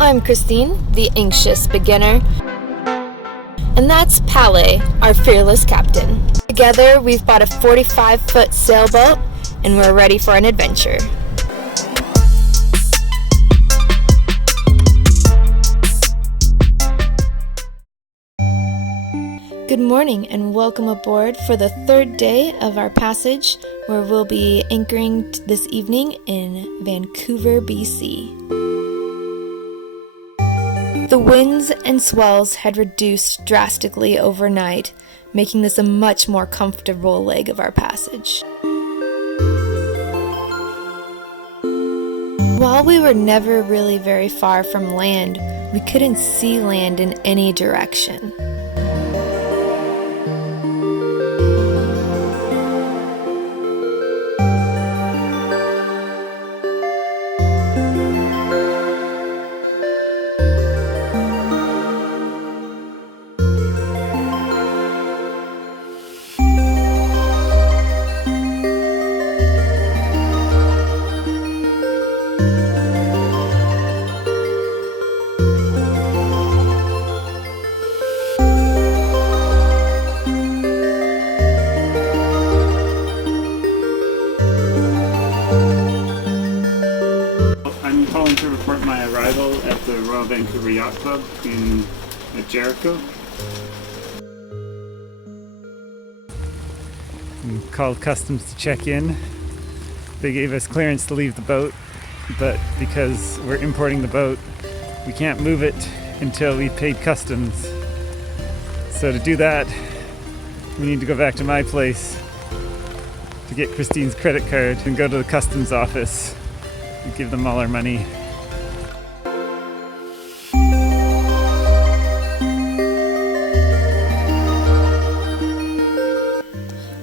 I'm Christine, the anxious beginner. And that's Palais, our fearless captain. Together, we've bought a 45-foot sailboat, and we're ready for an adventure. Good morning and welcome aboard for the third day of our passage, where we'll be anchoring this evening in Vancouver, BC. The winds and swells had reduced drastically overnight, making this a much more comfortable leg of our passage. While we were never really very far from land, we couldn't see land in any direction. I'm calling to report my arrival at the Royal Vancouver Yacht Club at Jericho. We called customs to check in. They gave us clearance to leave the boat, but because we're importing the boat, we can't move it until we've paid customs. So to do that, we need to go back to my place to get Christine's credit card and go to the customs office and give them all our money.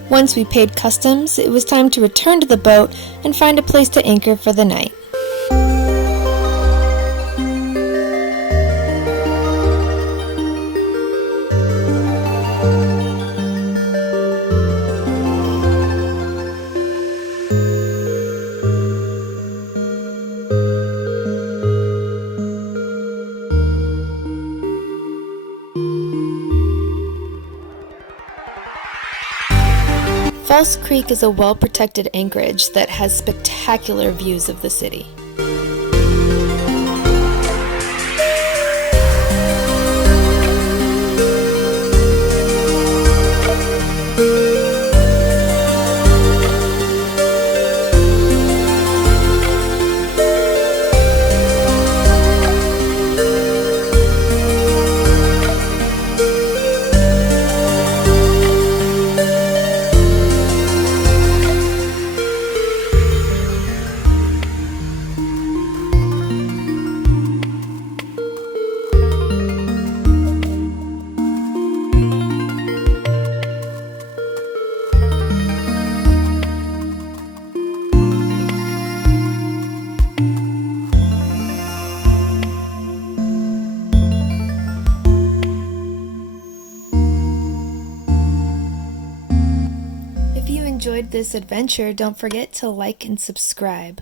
Once we paid customs, it was time to return to the boat and find a place to anchor for the night. False Creek is a well-protected anchorage that has spectacular views of the city. If you enjoyed this adventure, don't forget to like and subscribe.